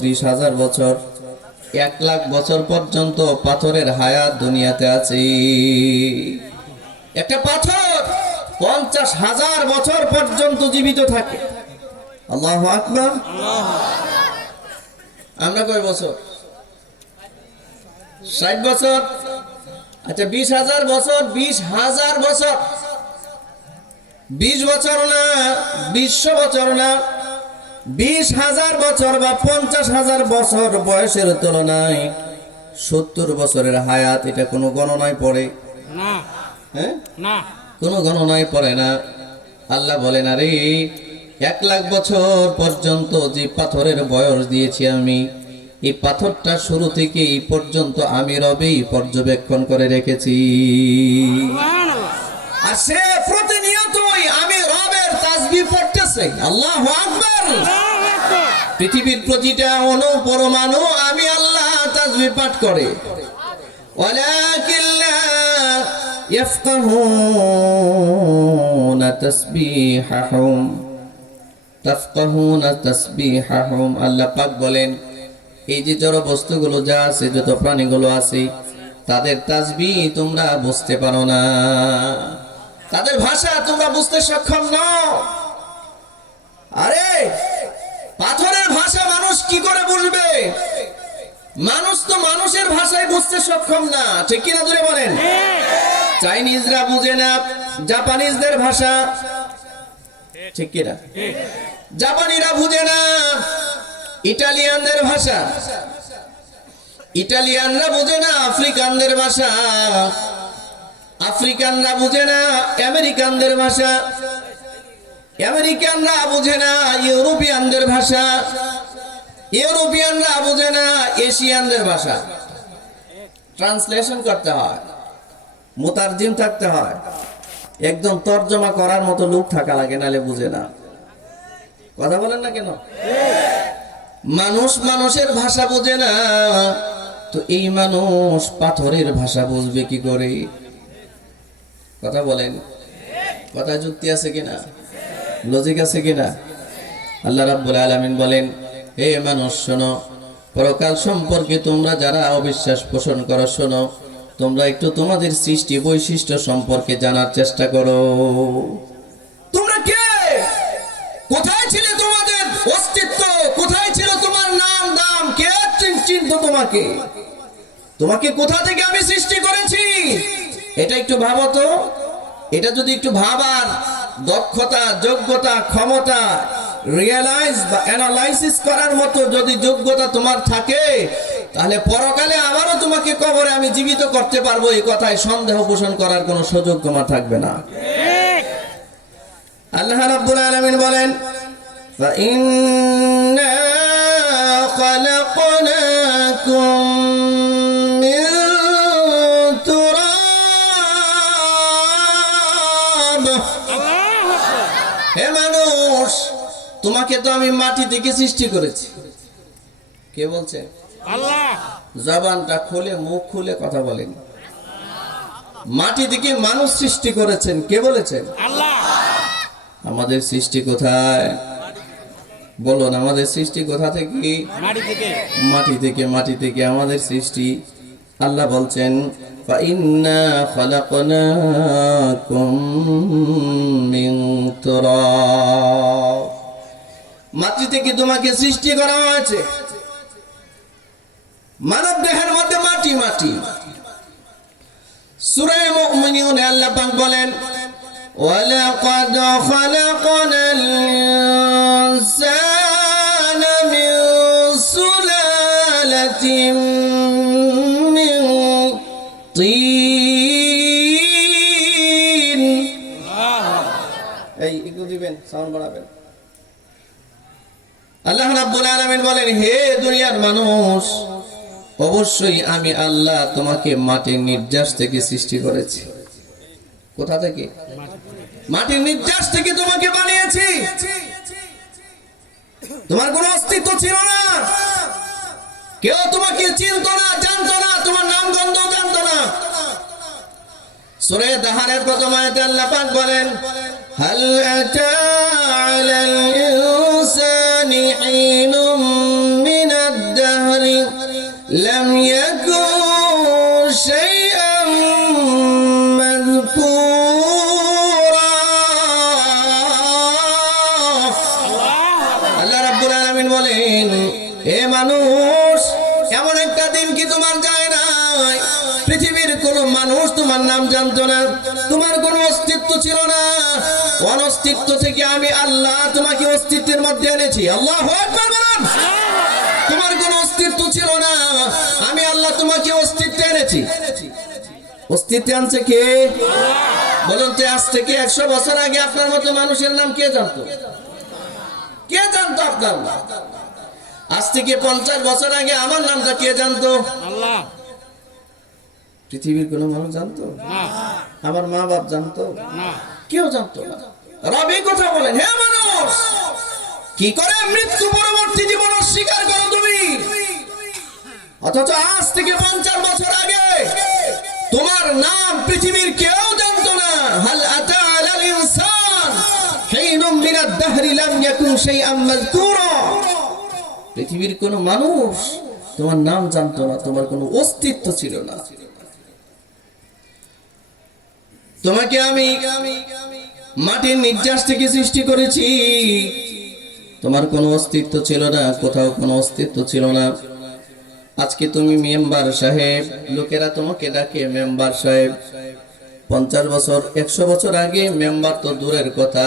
32,000 বছর, 1,00,000 বছর পর্যন্ত পাথরের হায়াত দুনিয়াতে আছে। একটা পাথর 50,000 বছর পর্যন্ত জীবিত থাকে। আল্লাহু আকবার। আমরা কয় বছর? 60 বছর। আচ্ছা 20,000 বছর, 20,000 বছর, 20 বছর না, 200 বছর না, 20,000 বছর বা 50,000 বছর বয়সের তুলনায় 70 বছরের হায়াত, এটা কোনো গণনায় পড়ে না? হ্যাঁ, না, কোনো গণনায় পড়ে না। আল্লাহ বলেন, আরে 1,00,000 বছর পর্যন্ত যে পাথরের বয়স দিয়েছি আমি, এই পাথরটা শুরু থেকে এই পর্যন্ত আমি রবেই পর্যবেক্ষণ করে রেখেছি। আর সে প্রতিনিয়তই আমি রবের তাসবিহ পড়তেছে। আল্লাহু আকবার। পৃথিবীর প্রতিটা অণু পরমাণু আমি আল্লাহ তাসবিহ পাঠ করে। ওয়ালাকিন লা ইয়াফকাহুনা তাসবিহাহুম। আল্লাহ পাক বলেন, এই যে জড় বস্তুগুলো যা আছে, যত প্রাণীগুলো আছে, তাদের তাসবিহ তোমরা বুঝতে পারো না, তাদের ভাষা তোমরা বুঝতে সক্ষম নও। আরে পাথরের ভাষা মানুষ কি করে বুঝবে? মানুষ তো মানুষের ভাষায় বুঝতে সক্ষম না, ঠিক কিনা জোরে বলেন? চাইনিজরা বুঝে না জাপানিজদের ভাষা, ঠিক কিনা? জাপানিরা বুঝে না ইটালিয়ানদের ভাষা, ইটালিয়ানরা বুঝে না আফ্রিকানদের ভাষা, আফ্রিকানরা বুঝে না আমেরিকানদের ভাষা, আমেরিকানরা বুঝে না ইউরোপিয়ানদের ভাষা, ইউরোপিয়ানরা বুঝে না এশিয়ানদের ভাষা। ট্রান্সলেশন করতে হয়, মুতারজিম থাকতে হয়, একদম তর্জমা করার মতো লোক থাকা লাগে, নালে বুঝে না। কথা বলেন না কেন? মানুষ মানুষের ভাষা বোঝে না, তো এই মানুষ পাথরের ভাষা বুঝবে কি করে? কথা বলেন, কথা যুক্তি আছে কিনা, লজিক আছে কিনা? আল্লাহ রাব্বুল আলামিন বলেন, হে মানুষ শোনো, পরকাল সম্পর্কে তোমরা যারা অবিশ্বাস পোষণ করো, শোনো, তোমরা একটু তোমাদের সৃষ্টি বৈশিষ্ট্য সম্পর্কে জানার চেষ্টা করো। তোমরা কে? কোথায় ছিলে তোমাদের অস্তিত্ব? কোথায় ছিল তোমার নাম দাম? কে চিনতো তোমাকে? তোমাকে কোথা থেকে আমি সৃষ্টি করেছি? এটা একটু ভাবো তো। এটা যদি একটু ভাবার দক্ষতা, যোগ্যতা, ক্ষমতা, রিয়েলাইজ বা অ্যানালাইসিস করার মতো যদি যোগ্যতা তোমার থাকে, তাহলে পরকালে আবারও তোমাকে কবরে আমি জীবিত করতে পারবো, এই কথায় সন্দেহ পোষণ করার কোনো সুযোগ তোমার থাকবে না। আল্লাহ রাব্বুল আলামিন বলেন, فَإِنَّا خَلَقْنَاكُم مِّن تُرَابٍ। হে মানুষ, তোমাকে তো আমি মাটি থেকে সৃষ্টি করেছি। কে বলছে? আল্লাহ। জবানটা খুলে, মুখ খুলে কথা বলেন। মাটি থেকে মানুষ সৃষ্টি করেছেন, কে বলেছেন? আল্লাহ। আমাদের সৃষ্টি কোথায়? বলুন, আমাদের সৃষ্টি কোথা থেকে? মাটি থেকে। মাটি থেকে, মাটি থেকে আমাদের সৃষ্টি। আল্লাহ বলছেন, فَإِنَّا خَلَقْنَاكُم مِّن تُرَابٍ। মাটি থেকে তোমাকে সৃষ্টি করা হয়েছে। মানব দেহের মধ্যে মাটি মাটি। সূরা মুমিনুনে আল্লাহ পাক বলেন, وَلَقَدْ خَلَقْنَا الْإِنسَانَ مِنْ سُلَالَةٍ مِنْ طِينٍ। এই একটু দিবেন, সাউন্ড বাড়াবেন। আল্লাহ রাব্বুল আলামিন বলেন, হে দুনিয়ার মানুষ, অবশ্যই আমি আল্লাহ তোমাকে মাটির নির্যাস থেকে সৃষ্টি করেছি। কোথা থেকে? মাটির নির্যাস থেকে তোমাকে বানিয়েছি। তোমার কোনো অস্তিত্ব ছিল না, কেউ তোমাকে চিনতো না, জানতো না, তোমার নাম গন্ধ জানতো না। সূরা দাহারের প্রথম আয়াতে আল্লাহ পাক বলেন, হাল আতা আলাল ইনসানি হিনুম মিনাদ لم يكن شيئا مذكورا আল্লাহ রাব্বুল আলামিন বলেন, হে মানুষ, এমন একটা দিন কি তোমার যায় নাই পৃথিবীর কোন মানুষ তোমার নাম জানতো না, তোমার কোনো অস্তিত্ব ছিল না। অনস্তিত্ব থেকে আমি আল্লাহ তোমাকে অস্তিত্বের মধ্যে এনেছি। আল্লাহু আকবার বলুন। তোমার কোনো অস্তিত্ব ছিল না, আমি আল্লাহ তোমাকে অস্তিত্বে এনেছি। অস্তিত্বে আনছে কে? বলুন তো, আজ থেকে 100 বছর আগে আপনার মতো মানুষের নাম কে জানতো? কে জানতো আপনার নাম? আজ থেকে 50 বছর আগে আমার নামটা কে জানতো? আল্লাহ। পৃথিবীর কোন মানুষ জানতো না? আমার মা বাপ জানতো না? কেউ জানতো না। রব এই কথা বলেন, হে মানুষ, কি করে মৃত্যু পরবর্তী জীবন অস্বীকার করো তুমি? অথচ আজ থেকে 50 বছর আগে তোমার নাম পৃথিবীর কেউ জানতো না। হাল আতা আলাল ইনসান হিনুম মিনাদ দাহরি লাম ইয়াকুন শাইআম মাযকুরা। পৃথিবীর কোন মানুষ তোমার নাম জানতো না, তোমার কোনো অস্তিত্ব ছিল না। তোমাকে আমি মাটির নির্যাস থেকে সৃষ্টি করেছি, তোমার কোনো অস্তিত্ব ছিল না, কোথাও কোনো অস্তিত্ব ছিল না। আজকে তুমি মেম্বার সাহেব, লোকেরা তোমাকে ডাকে মেম্বার সাহেব। 50 বছর 100 বছর আগে মেম্বার তো দূরের কথা,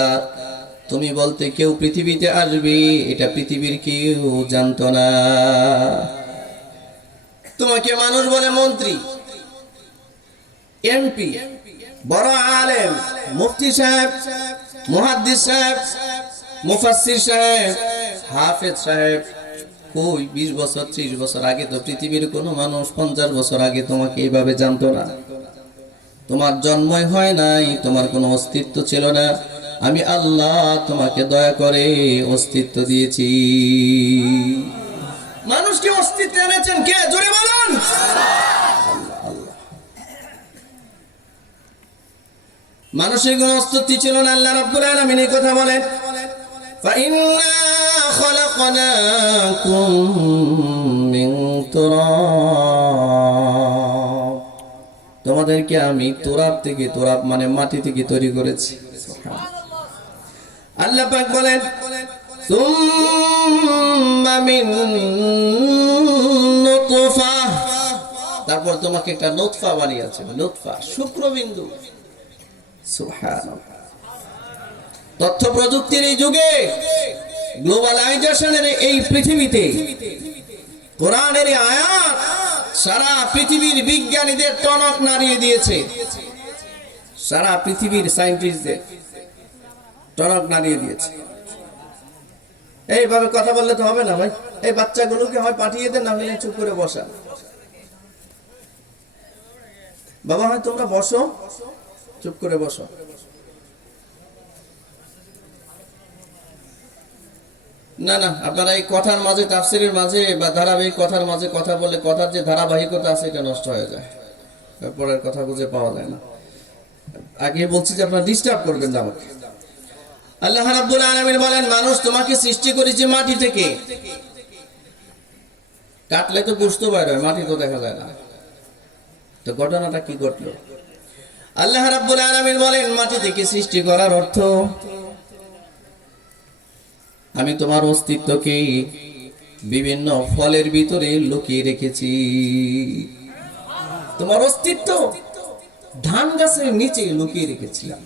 তুমি বলতে কেউ পৃথিবীতে আসবে এটা পৃথিবীর কেউ জানতো না। তোমাকে মানুষ বলে মন্ত্রী, এমপি, বড় আলেম, মুফতি সাহেব, মুহাদ্দিস সাহেব, মুফাসসির সাহেব, হাফেজ সাহেব। কই 20 বছর 30 বছর আগে তো পৃথিবীর কোনো মানুষ 50 বছর আগে তোমাকে এইভাবে জানতো না। তোমার জন্মই হয় নাই, তোমার কোনো অস্তিত্ব ছিল না। আমি আল্লাহ তোমাকে দয়া করে অস্তিত্ব দিয়েছি। মানুষকে অস্তিত্ব এনেছেন কে? জোরে বলুন। মানুষের কোনো অস্তিত্ব ছিল না। আল্লাহ রাব্বুল আলামিন এই কথা বলেন, ফাইন্না খলাকনাকুম মিন তুরাব। তোমাদেরকে আমি তুরাব থেকে, তুরাব মানে মাটি থেকে তৈরি করেছি। আল্লাহ পাক বলেন, সুম্মা মিন নুতফা, তারপর তোমাকে একটা নুতফা বানিয়েছে। নুতফা শুক্রবিন্দু। সুবহানাল্লাহ। তথ্য প্রযুক্তির এই যুগে, গ্লোবালাইজেশনের এই পৃথিবীতে কোরআনের এই আয়াত সারা পৃথিবীর বিজ্ঞানীদের টনক নাড়িয়ে দিয়েছে। সারা পৃথিবীর সায়েন্টিস্টদের টনক নাড়িয়ে দিয়েছে। এইভাবে কথা বললে তো হবে না ভাই। এই বাচ্চাগুলোকে হয় পাঠিয়ে দেন, না হলে চুপ করে বসা। বাবা হয় তোমরা বসো, চুপ করে বসো। না না, আপনারা এই কথার মাঝে, তাফসীরের মাঝে বা ধারাবাহিক কথার মাঝে কথা বলে কথার যে ধারাবাহিকতা আছে এটা নষ্ট হয়ে যায়, পরের কথা বুঝে পাওয়া যায় না। আগে বলছি যে আপনারা ডিস্টার্ব করবেন না আমাকে। আল্লাহ রাব্বুল আলামিন বলেন, মানুষ তোমাকে সৃষ্টি করেছে মাটি থেকে। কাটলে তো গোশত বের হয়, মাটি তো দেখা যায় না। তো ঘটনাটা কি ঘটলো? আল্লাহ রাব্বুল আলামিন বলেন, মাটি থেকে সৃষ্টি করার অর্থ আমি তোমার অস্তিত্বকে বিভিন্ন ফলের ভিতরে লুকিয়ে রেখেছি। তোমার অস্তিত্ব ধান গাছের নিচে লুকিয়ে রেখেছিলাম।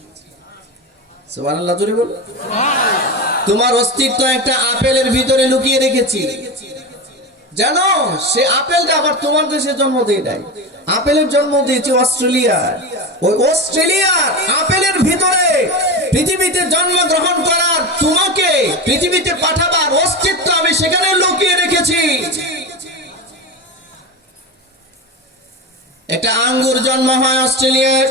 সুবহানাল্লাহ, জোরে বলো। তোমার অস্তিত্ব একটা আপেলের ভিতরে লুকিয়ে রেখেছি, জানো সে আপেলটা আবার তোমার দেশে জন্ম দিয়ে দেয়। আপেলের জন্ম দিয়েছে অস্ট্রেলিয়া। ওই অস্ট্রেলিয়ার আপেলের ভিতরে পৃথিবীতে জন্মগ্রহণ করার, তোমাকে পৃথিবীতে পাঠাবার অস্তিত্ব আমি সেখানে লুকিয়ে রেখেছি। একটা আঙ্গুর জন্ম হয় অস্ট্রেলিয়ায়,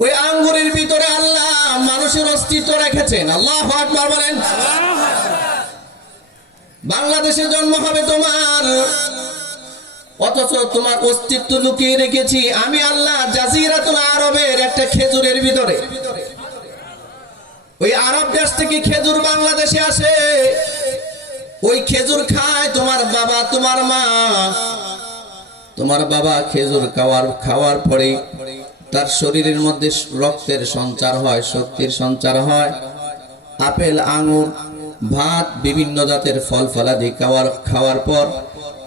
ওই আঙ্গুরের ভিতরে আল্লাহ মানুষের অস্তিত্ব রেখেছেন। আল্লাহু আকবার বলেন। বাংলাদেশে জন্ম হবে তোমার, অথচ তোমার অস্তিত্ব লুকিয়ে রেখেছি আমি আল্লাহ জাজিরাতুল আরবের একটা খেজুরের ভিতরে। ওই আরব দেশ থেকে খেজুর বাংলাদেশে আসে, ওই খেজুর খায় তোমার বাবা তোমার মা। তোমার বাবা খেজুর খাওয়ার পরে তার শরীরের মধ্যে রক্তের সঞ্চার হয়, শক্তির সঞ্চার হয়। আপেল, আঙুর, ভাত, বিভিন্ন জাতের ফল ফলাদি খাওয়ার পর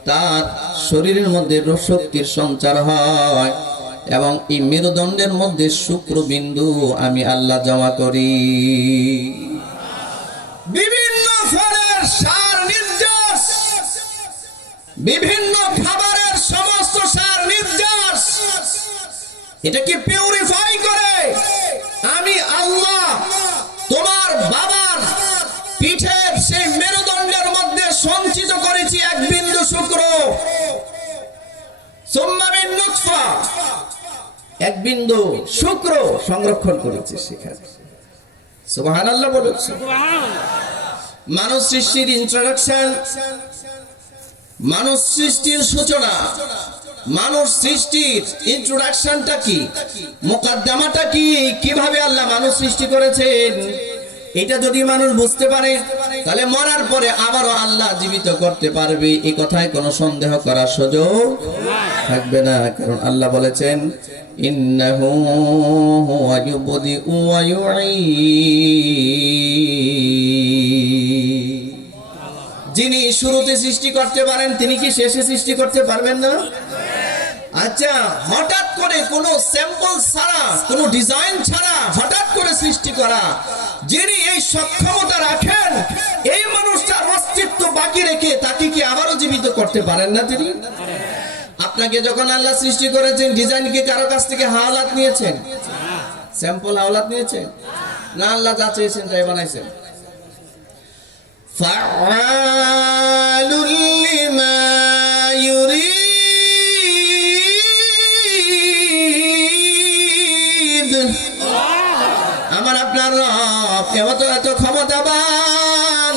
তার শরীরের মধ্যে শক্তির সঞ্চার হয় এবং এই মেরুদণ্ডের মধ্যে শুক্রবিন্দু আমি আল্লাহ জমা করি। বিভিন্ন ফলের সার নির্যাস, বিভিন্ন খাবারের সমস্ত সার নির্যাস, এটাকে পিউরিফাই করে আমি আল্লাহ তোমার বাবার পিঠের সেই মেরুদণ্ডের মধ্যে সঞ্চিত করেছি এক বিন্দু শুক্র, সুম্মা মিন নুতফা, এক বিন্দু শুক্র সংরক্ষণ করেছি সেখানে। সুবহানাল্লাহ বলুন। মানুষ সৃষ্টির ইন্ট্রোডাকশন, মানুষ সৃষ্টির সূচনা, মানুষ সৃষ্টির ইন্ট্রোডাকশনটা কি, মুকদ্দমাটা কি, কিভাবে আল্লাহ মানুষ সৃষ্টি করেছেন, এটা যদি মানুষ বুঝতে পারে তাহলে মরার পরে আবারও আল্লাহ জীবিত করতে পারবে, এই কথায় কোনো সন্দেহ করার সুযোগ থাকবে না। কারণ আল্লাহ বলেছেন ইন্নাহু হুয়া ইউবদিউ ওয়া ইউঈদ, যিনি শুরুতে সৃষ্টি করতে পারেন তিনি কি শেষে সৃষ্টি করতে পারবেন না? আচ্ছা, হঠাৎ করে কোনো স্যাম্পল ছাড়া, কোনো ডিজাইন ছাড়া হঠাৎ করে সৃষ্টি করা, যিনি এই সক্ষমতা রাখেন, এই মানুষটার অস্তিত্ব বাকি রেখে তাকে কি আবারও জীবিত করতে পারেন না তিনি? আপনাকে যখন আল্লাহ সৃষ্টি করেছেন, ডিজাইন কি কারো কাছ থেকে হাওলাত নিয়েছেন? স্যাম্পল হাওলাত নিয়েছেন না? আল্লাহ যা চেয়েছেন তাই বানাইছেন। ফাআলুল লিমা ইউরিদ, আমার আপনার রব এত ক্ষমতাবান,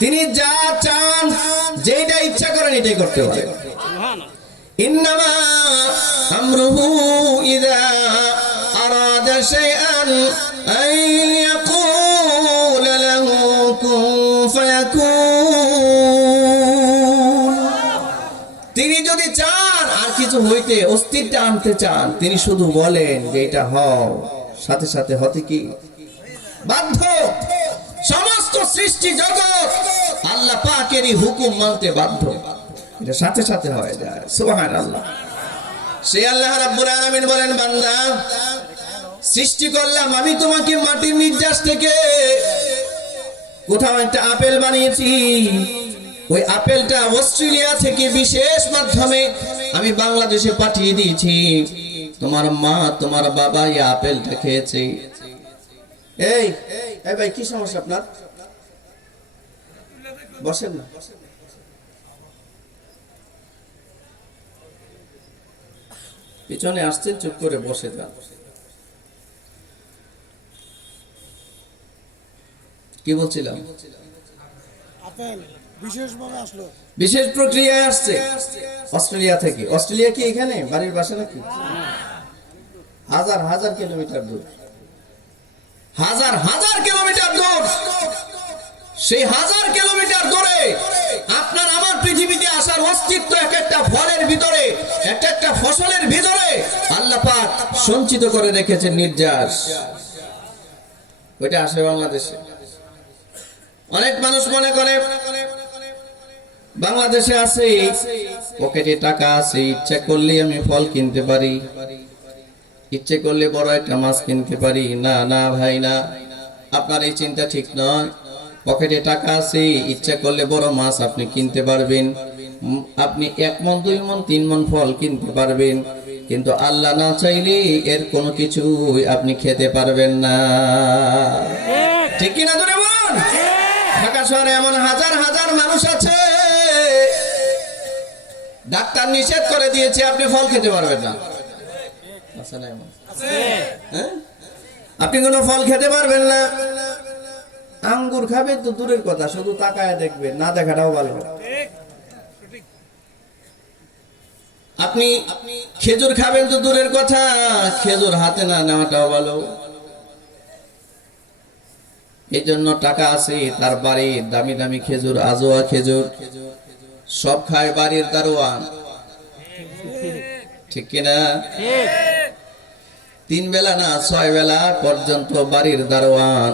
তিনি যা চান, যেটা ইচ্ছা করেন এটাই করতে পারেন। ইন্নামা আমরুহু ইযা আরাদা শাইআন আন ইয়াকুলা লাহু কুন ফায়াকুন, তিনি যদি চান আর কিছু হইতে, অস্তিত্ব আনতে চান, তিনি শুধু বলেন যে এটা হও, সাথে সাথে হতে কি বাধ্য। সমস্ত সৃষ্টি জগৎ আল্লাহ পাকেরই হুকুম মানতে বাধ্য, এটা সাথে সাথে হয়ে যায়। সুবহানাল্লাহ। সেই আল্লাহ রাব্বুল আলামিন বলেন, বান্দা সৃষ্টি করলাম আমি তোমাকে মাটির নির্যাস থেকে, কোথাও একটা আপেল বানিয়েছি, ওই আপেলটা অস্ট্রেলিয়া থেকে বিশেষ মাধ্যমে আমি বাংলাদেশে পাঠিয়ে দিয়েছি। তোমার মা তোমার বাবা এই আপেলটা খেয়েছে। এই ভাই, কি সমস্যা আপনার? বসেন না। পিছনে আসছেন, চুপ করে বসে যান। কি বলছিলাম? আপেল বিশেষভাবে আসলো, বিশেষ প্রক্রিয়ায় আসছে অস্ট্রেলিয়া থেকে। অস্ট্রেলিয়া কি এখানে বাড়ির বাসা নাকি? হাজার হাজার কিলোমিটার দূর, হাজার হাজার কিলোমিটার দূর। সেই হাজার কিলোমিটার দূরে আপনার আমার পৃথিবীতে আসার অস্তিত্ব এক একটা ফলের ভিতরে, এক একটা ফসলের ভিতরে আল্লাহ পাক সঞ্চিত করে রেখেছেন নির্যাস। ওইটা আসে বাংলাদেশে। অনেক মানুষ মনে করে বাংলাদেশে আছে, পকেটে টাকা আছে, ইচ্ছা করলে আমি ফল কিনতে পারি, ইচ্ছে করলে বড় একটা মাছ কিনতে পারি। না না ভাই, না, আপনার এই চিন্তা ঠিক নয়। পকেটে টাকা আছে, ইচ্ছা করলে বড় মাছ আপনি কিনতে পারবেন, আপনি 1 মণ 2 মণ 3 মণ ফল কিনতে পারবেন, কিন্তু আল্লাহ না চাইলে এর কোনো কিছু আপনি খেতে পারবেন না। ঠিক কিনা ধরে বলুন? ঢাকা শহরে এমন হাজার হাজার মানুষ আছে, ডাক্তার নিষেধ করে দিয়েছে আপনি ফল খেতে পারবেন না। হ্যাঁ, আপনি কোনো ফল খেতে পারবেন না। আঙ্গুর খাবেন তো দূরের কথা, শুধু তাকায় দেখবেন, না দেখাটাও ভালো। আপনি খেজুর খাবেন তো দূরের কথা, খেজুর হাতে না নেওয়াটাও ভালো। এই জন্য টাকা আছে, তার বাড়ির দামি দামি খেজুর, আজোয়া খেজুর সব খায় বাড়ির দারোয়ান, ঠিক কিনা? 3 বেলা না 6 বেলা পর্যন্ত বাড়ির দারোয়ান,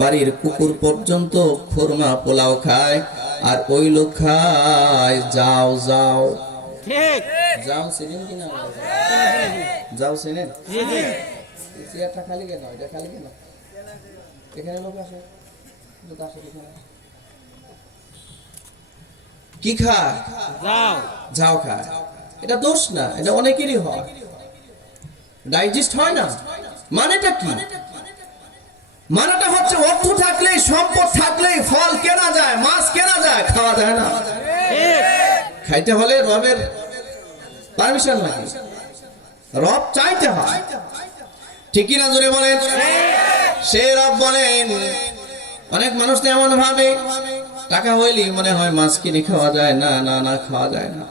বাড়ির কুকুর পর্যন্ত খুরমা পোলাও খায়, আর ওই লোক খায় যাও যাও। যাও চিনেন কিনা? যাও চিনেন? চেয়ারটা খালি কেন? এটা খালি কেন? এখানে লোক আসে, কি খায়? যাও খায়। এটা দোষ না, এটা অনেকেরই হয়, ডাইজেস্ট হয় না। মানেটা কি? মানেটা হচ্ছে অর্থ থাকলেই, সম্পদ থাকলেই ফল কেনা যায়, মাছ কেনা যায়, খাওয়া যায় না। খাইতে হলে রবের পারমিশন লাগে, রব চাইতে হয়, ঠিক কিনা জোরে বলেন? সে রব বলেন। অনেক মানুষ তো এমন ভাবে টাকা হইলি মনে হয় মাছ কিনে খাওয়া যায়, না না না, খাওয়া যায় না।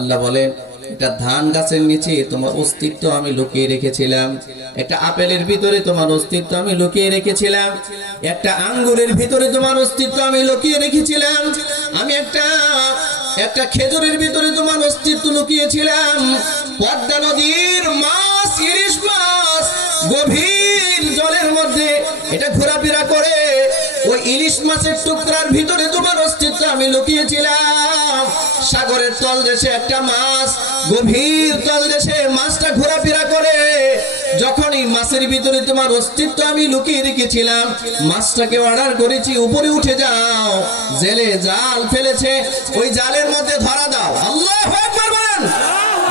আল্লাহ বলেন, একটা ধান গাছের নিচে তোমার অস্তিত্ব আমি লুকিয়ে রেখেছিলাম, একটা আপেলের ভিতরে তোমার অস্তিত্ব আমি লুকিয়ে রেখেছিলাম, একটা আঙ্গুরের ভিতরে তোমার অস্তিত্ব আমি লুকিয়ে রেখেছিলাম, আমি একটা খেজুরের ভিতরে তোমার অস্তিত্ব লুকিয়েছিলাম। পদ্মা নদীর মাছ, ইলিশ মাছ গভীর জলের মধ্যে এটা ঘোরাফেরা করে, ওই ইলিশ মাছের টুকরার ভিতরে তোমার অস্তিত্ব আমি লুকিয়েছিলাম। সাগরের তলদেশে একটা মাছ, গভীর তলদেশে মাছটা ঘোরাফেরা করে, যখন এই মাছের ভিতরে তোমার অস্তিত্ব আমি লুকিয়ে রেখেছিলাম, মাছটাকে অর্ডার করেছি উপরে উঠে যাও, জেলে জাল ফেলেছে, ওই জালের মধ্যে ধরা দাও। আল্লাহু আকবার বলেন।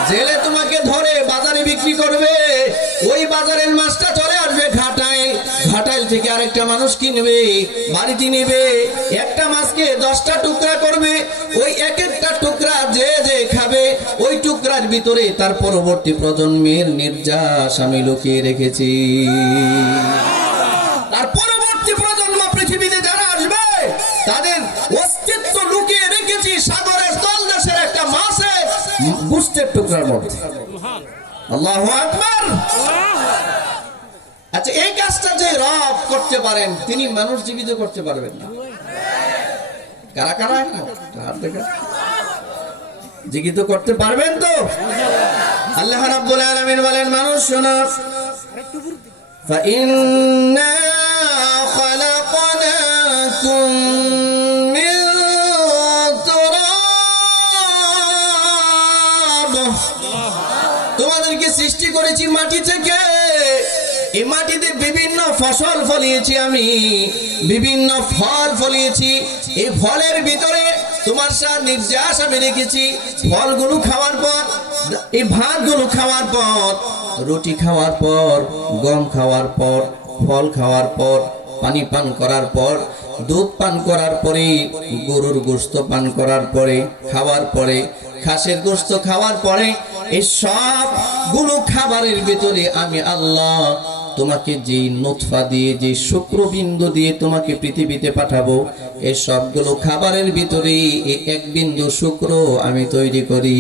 জেলে তোমাকে ধরে বাজারে বিক্রি করবে, ওই বাজারের মাছটা চলে আসবে ঘাটাইল, ঘাটাইল থেকে আরেকটা মানুষ কিনবে, বাড়িতে নেবে, একটা মাছকে 10টা টুকরা করবে, ওই এক একটা টুকরা যে যে খাবে, ওই টুকরার ভিতরে তার পরবর্তী প্রজন্মের নির্যাস আমি লুকিয়ে রেখেছি। তার পরবর্তী প্রজন্ম পৃথিবীতে যারা আসবে, তাদের অস্তিত্ব লুকিয়ে রেখেছি সাগরের তলদেশের একটা মাছের গোশতের টুকরার মধ্যে। আল্লাহু আকবার। আচ্ছা, এই কাজটা যে রব করতে পারেন, তিনি মানুষ জীবিত করতে পারবেন না। কারা কারা জীবিত করতে পারবেন তো? আল্লাহ রাব্বুল আলামিন বলেন, মানুষ শোনো, فإنا خلقناكم من تراب, তোমাদেরকে সৃষ্টি করেছি মাটি থেকে। এই মাটিতে বিভিন্ন ফসল ফলিয়েছি আমি, বিভিন্ন ফল ফলিয়েছি, এই ফলের ভিতরে তোমার সাথে নির্যাস আমি রেখেছি। ফলগুলো খাওয়ার পর, এই ভাতগুলো খাওয়ার পর, রুটি খাওয়ার পর, গম খাওয়ার পর, ফল খাওয়ার পর, পানি পান করার পর, দুধ পান করার পরে, গরুর গোশত পান করার পরে, খাওয়ার পরে, খাসের গোশত খাওয়ার পরে, এই সবগুলো খাবারের ভিতরে আমি আল্লাহ তোমাকে যে নুতফা দিয়ে, যে শুক্রবিন্দু দিয়ে তোমাকে পৃথিবীতে পাঠাবো, এই সবগুলো খাবারের ভিতরে এক বিন্দু শুক্র আমি তৈরি করি।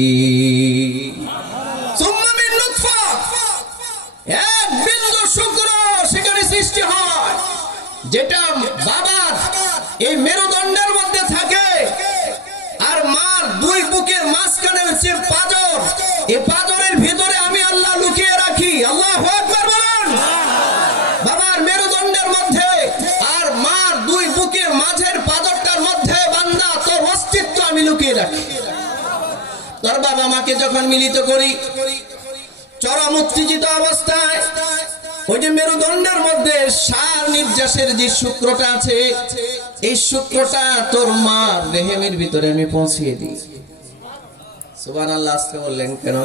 এক বিন্দু শুক্র সেখানে সৃষ্টি হয়, যেটা বাবার এই মেরুদণ্ডের মধ্যে থাকে, আর মার 2 বুকের মাঝখানে হচ্ছে পাঁজর, এই পাঁজরের ভিতরে আমি আল্লাহ লুকিয়ে রাখি। আল্লাহু আকবার বলেন। বাবার মেরুদণ্ডের মধ্যে আর মার 2 বুকের মাঝের পাঁজরটার মধ্যে বান্দা তোর অস্তিত্ব আমি লুকিয়ে রাখি। তোর বাবা মাকে যখন মিলিত করি চরম উত্তেজিত অবস্থায়, ওই যে মেরুদণ্ডের মধ্যে সার নির্যাসের যে শুক্রটা আছে, এই শুক্রটা তোর মার রেহেমের ভিতরে আমি পৌঁছিয়ে দিই। সুবহানাল্লাহ। আজকে বললেন কেন?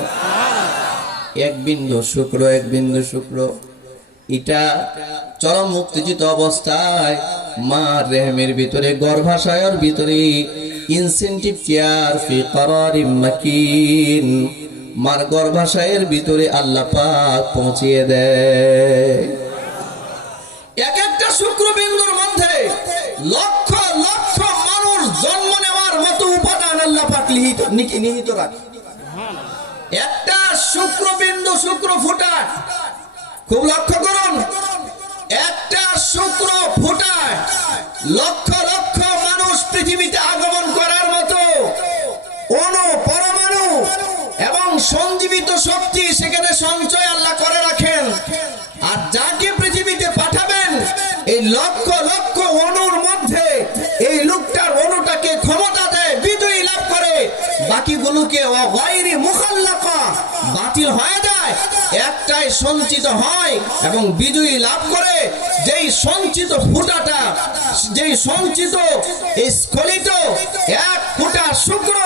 এক বিন্দু শুক্র, এক বিন্দু শুক্র, এটা চরম উত্তেজিত অবস্থায় মার রেহেমের ভিতরে, গর্ভাশয়ের ভিতরে ইনসেন্টিভ কেয়ার ফি করারিম মাকিন, মার গর্ভাশয়ের ভিতরে আল্লাহ পাক পৌঁছিয়ে দেয়। এক একটা শুক্রবিন্দুর মধ্যে লক্ষ লক্ষ মানুষ জন্ম নেওয়ার মতো উপাদান আল্লাহ পাক নিহিত রাখে। একটা শুক্রবিন্দু, শুক্র ফুটা, খুব লক্ষ্য করুন, একটা শুক্র ফুটায় লক্ষ লক্ষ মানুষ পৃথিবীতে আগমন করার মতো অণু পরমাণু এবং সঞ্জীবিত শক্তি সেখানে সঞ্চয় আল্লাহ করে রাখেন। আর যাকে পৃথিবীতে পাঠাবেন এই লক্ষ লক্ষ অণুর মধ্যে এই লোকটার অণুটাকে ক্ষমতা দেয়, বিজয়ী লাভ করে, বাকিগুলোকে অগাইরি মুখাল্লাকা বাতিল হয়ে যায়, একটাই সঞ্চিত হয় এবং বিজয়ী লাভ করে। যেই সঞ্চিত ফুটাটা, যেই সঞ্চিত স্খলিত এক ফুটা শুক্র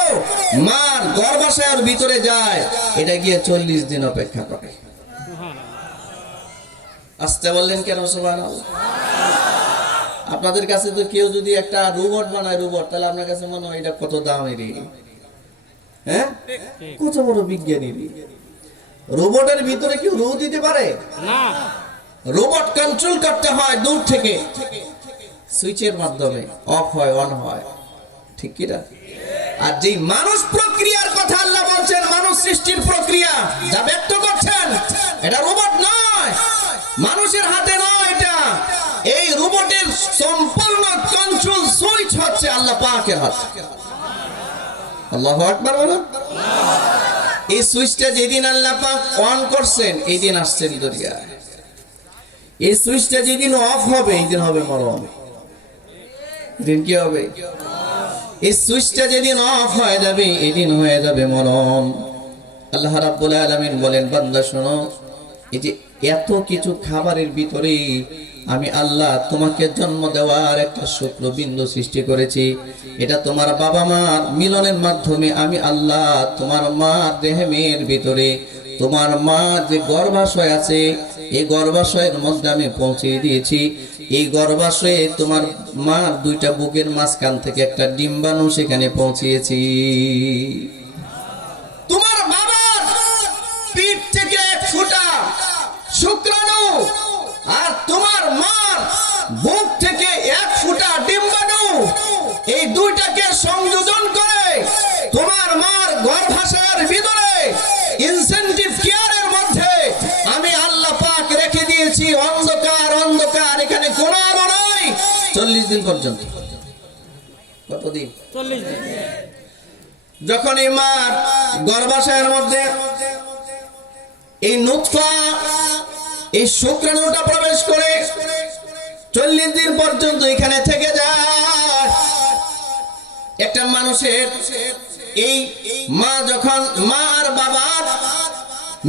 মার গর্ভাশয়ের ভিতরে যায়, এটা গিয়ে 40 দিন অপেক্ষা করে। আসতে বললেন কেন? সুবহানাল্লাহ। আপনাদের কাছে তো কেউ যদি একটা রোবট বানায়, রোবট, তাহলে আপনার কাছে মনে হয় এটা কত দামের, হ্যাঁ, কত বড় বিজ্ঞানী। রোবটের ভিতরে কেউ রু দিতে পারে না। রোবট কন্ট্রোল করতে হয় দূর থেকে, সুইচের মাধ্যমে অফ হয় অন হয়, ঠিক কি না? আর যে মানুষ প্রক্রিয়ার কথা আল্লাহ বলছেন, মানুষ সৃষ্টির প্রক্রিয়া যা ব্যক্ত করছেন, এটা রোবট নয়, মানুষের হাতে নয় এটা। এই রোবটের সম্পূর্ণ কন্ট্রোল সুইচ হচ্ছে আল্লাহ পাকের হাতে। আল্লাহু আকবার বলুন। এই সুইচটা যেদিন আল্লাহ পাক অন করছেন, এই দিন আসছেন দুনিয়ায়। এই সুইচটা যেদিন অফ হবে, এই দিন হবে মরণ। দিন কি হবে? এই সুইচটা যেদিন অফ হয়ে যাবে, এই দিন হয়ে যাবে মরণ। আল্লাহ রাব্বুল আলামিন বলেন, বান্দা শোনো, এই যে এত কিছু খাবারের ভিতরে আমি আল্লাহ তোমাকে জন্ম দেওয়ার একটা শুক্রবিন্দু সৃষ্টি করেছি। এটা তোমার বাবা মার মিলনের মাধ্যমে আমি আল্লাহ তোমার মার রেহেমের ভিতরে, তোমার মা যে গর্ভাশয় আছে, এই গর্ভাশয়ের মধ্যে আমি পৌঁছে দিয়েছি। এই গর্ভাশয়ে তোমার মার দুইটা বুকের মাঝখান থেকে একটা ডিম্বাণু সেখানে পৌঁছিয়েছি। তোমার বাবার পিঠ থেকে এক ফোঁটা শুক্রাণু আর তোমার মার বুক থেকে এক ফোঁটা ডিম্বাণু, এই দুইটাকে সংযোজন করে তোমার মার গর্ভাশয়ের ভিতরে ইনসেন্টিভ কেয়ারের মধ্যে আমি আল্লাহ পাক রেখে দিয়েছি। অন্ধকার অন্ধকার, এখানে কোনো আলো নাই 40 দিন পর্যন্ত। কতদিন? 40 দিন। যখন এই মার গর্ভাশয়ের মধ্যে এই নুতফা, এই শুক্রাণুটা প্রবেশ করে 40 দিন পর্যন্ত এখানে থেকে যায়। একটা মানুষের এই মা যখন মার বাবার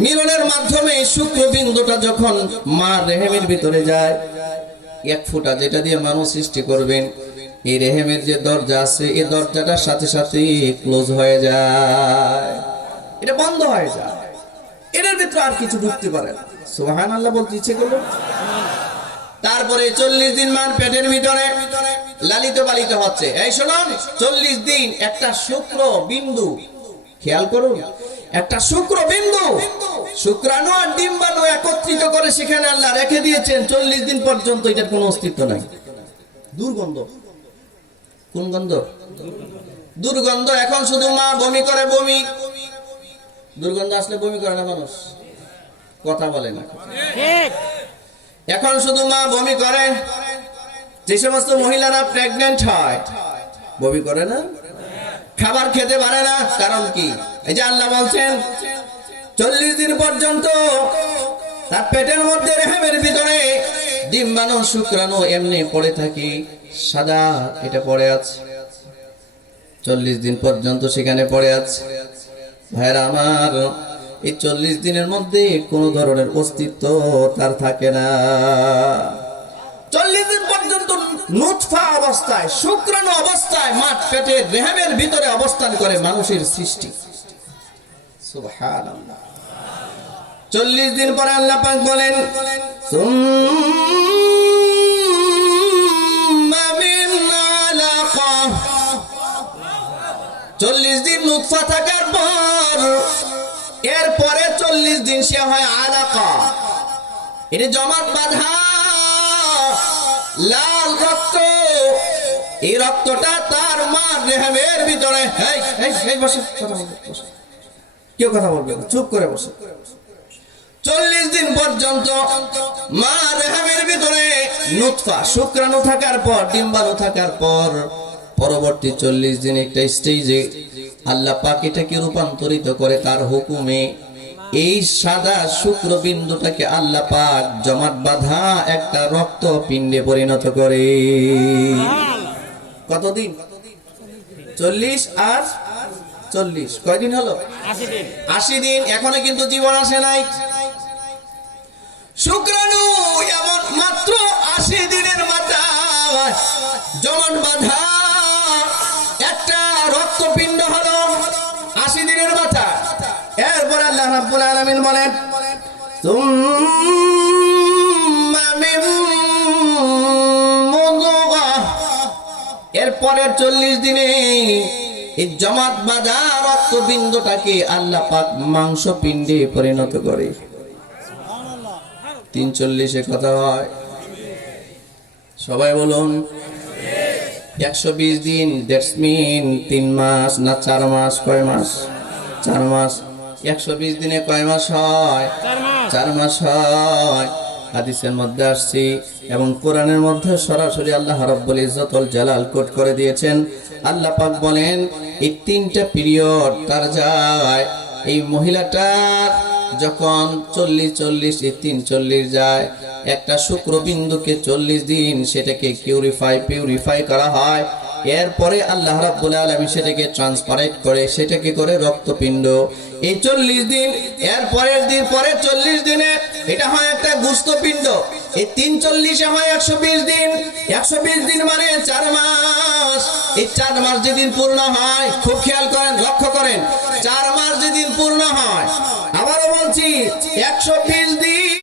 মিলনের মাধ্যমে শুক্রবিন্দুটা যখন মার রেহেমের ভিতরে যায়, এক ফোঁটা যেটা দিয়ে মানুষ সৃষ্টি করবেন, এই রেহেমের যে দরজা আছে, এই দরজাটার সাথে সাথে ক্লোজ হয়ে যায়, এটা বন্ধ হয়ে যায়, এটার ভিতরে আর কিছু ঢুকতে পারে না। সুবহানাল্লাহ বলতে ইচ্ছে করলো। তারপরে 40 দিন মান পেটের ভিতরে লালিত পালিত হচ্ছে। এই শুনুন, 40 দিন একটা শুক্র বিন্দু, খেয়াল করুন, একটা শুক্র বিন্দু শুক্রাণু আর ডিম্বাণু একত্রিত করে সেখানে আল্লাহ রেখে দিয়েছেন। 40 দিন পর্যন্ত এটার কোনো অস্তিত্ব নাই। দুর্গন্ধ। কোন গন্ধ? দুর্গন্ধ। এখন শুধু মা বমি করে, বমি। দুর্গন্ধ আসলে বমি করে না মানুষ? কথা বলে না। এখন শুধু মা বমি করে। যে সমস্ত মহিলারা প্রেগন্যান্ট হয়, বমি করে না? খাবার খেতে পারে না, কারণ কি? এই যে আল্লাহ বলছেন 40 দিন পর্যন্ত তার পেটের মধ্যে রেহেমের ভিতরে ডিম্বাণু শুক্রাণু এমনি পড়ে থাকে, সাদা, এটা পড়ে আছে 40 দিন পর্যন্ত সেখানে পড়ে আছে। ভাইরা আমার, এই 40 দিনের মধ্যে কোনো ধরনের অস্তিত্ব তার থাকে না। 40 দিন পর্যন্ত নুতফা অবস্থায়, শুক্রাণু অবস্থায় মার পেটের রেহেমের ভিতরে অবস্থান করে মানুষের সৃষ্টি। সুবহানাল্লাহ। 40 দিন পরে আল্লাহ পাক বলেন, সুম্মা মিন আলাকা। 40 দিন নুতফা থাকার পর এরপরে 40 দিন সে হয় আলাকা। এটা জমাট বাঁধা লাল রক্ত। এই রক্তটা তার মার রেহেমের ভিতরে, বসে, কেউ কথা বলবে না, চুপ করে বসে। 40 দিন পর্যন্ত মা রেহামের ভিতরে নুতফা শুক্রাণু থাকার পর, ডিম্বাণু থাকার পর পরবর্তী 40 দিন একটা স্টেজে আল্লাহ পাক এটাকে রূপান্তরিত করে তার হুকুমে। এই সাদা শুক্রবিন্দুটাকে আল্লাহ পাক জমাট বাঁধা একটা রক্ত পিণ্ডে পরিণত করে। কতদিন? 40 আর 40 কয়দিন হলো? 80 দিন। এখনো কিন্তু জীবন আসে নাই। শুক্রাণু এমন মাত্র 80 দিনের মাথায় জমাট বাঁধা একটা রক্তপিণ্ড হলো 80 দিনের মাথা। এরপর আল্লাহ রাব্বুল আলামিন বলেন সুম্মা মিন মুদগাহ, এরপরের 40 দিনে এই জমাট বাঁধা রক্তবিন্দুটাকে আল্লাহ পাক মাংসপিণ্ডে পরিণত করে। 340 কথা হয়, সবাই বলুন। 120 দিন, দ্যাটস মিন 3 মাস না 4 মাস? কয় মাস? 4 মাস। 120 দিনে কয় মাস হয়? 4 মাস হয়। হাদিসের মধ্যে আসছে এবং কোরআনের মধ্যে সরাসরি আল্লাহ রাব্বুল ইজ্জতুল জালাল কোট করে দিয়েছেন। আল্লাহ পাক বলেন এই 3টা পিরিয়ড তার যায়। এই মহিলাটার যখন 40 এই 340 যায়, একটা শুক্রবিন্দুকে 40 দিন সেটাকে পিউরিফাই করা হয়। এরপরে আল্লাহ রাব্বুল আলামিন সেটাকে ট্রান্সপারেট করে, সেটাকে করে রক্তপিণ্ড। এই 40 দিন, এর পরের দিন, পরে 40 দিনে এটা হয় একটা গোস্তপিণ্ড। এই 340 হয় 120 দিন। 120 দিন মানে 4 মাস। এই 4 মাস যেদিন পূর্ণ হয়, খুব খেয়াল করেন, লক্ষ্য করেন, 4 মাস যেদিন পূর্ণ হয়, আবারও বলছি 120 দিন।